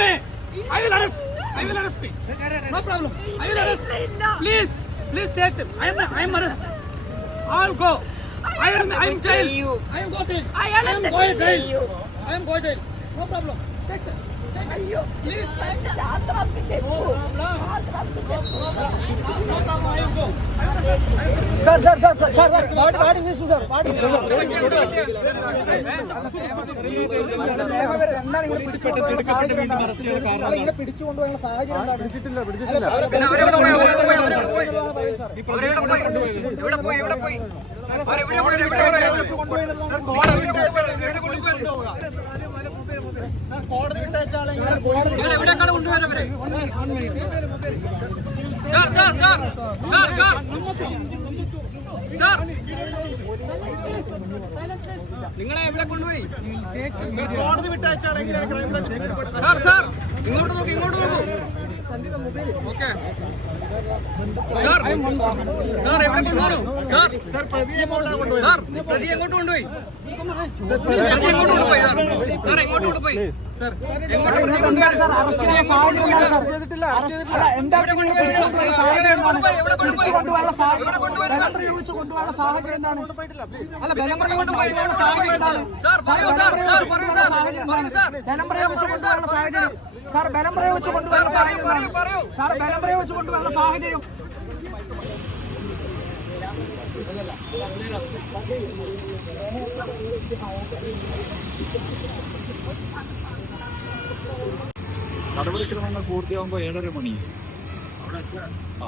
me. I will arrest. I will arrest me. No problem. I will arrest. Please take them. I am arrest. I'll go. I am jail. I am go jail. I am going jail. I am going jail. No problem. Take them. Please. No problem. I will go. Sir, what is this, sir? What is പിടിച്ചുകൊണ്ടുപോയ സാഹചര്യം കോടതി വിട്ടയച്ചാളെ എവിടേക്കാണ് കൊണ്ടുവരുന്നവരെ? നിങ്ങളെ എവിടെ കൊണ്ടുപോയി? കോടതി വിട്ടയച്ചാളെ sir ഇങ്ങോട്ട് നോക്കൂ. Okay sir എവിടെ കൊണ്ടുപോകും? സാർ പ്രതിയെ എങ്ങോട്ട് കൊണ്ടുപോയി? സാർ എങ്ങോട്ട് കൊണ്ടുപോയി? സാർ ബലം പ്രയോഗിച്ചു കൊണ്ടുവരുന്ന സാഹചര്യം നടപടിക്രമങ്ങൾ പൂർത്തിയാകുമ്പോൾ 7:30 മണി. ആ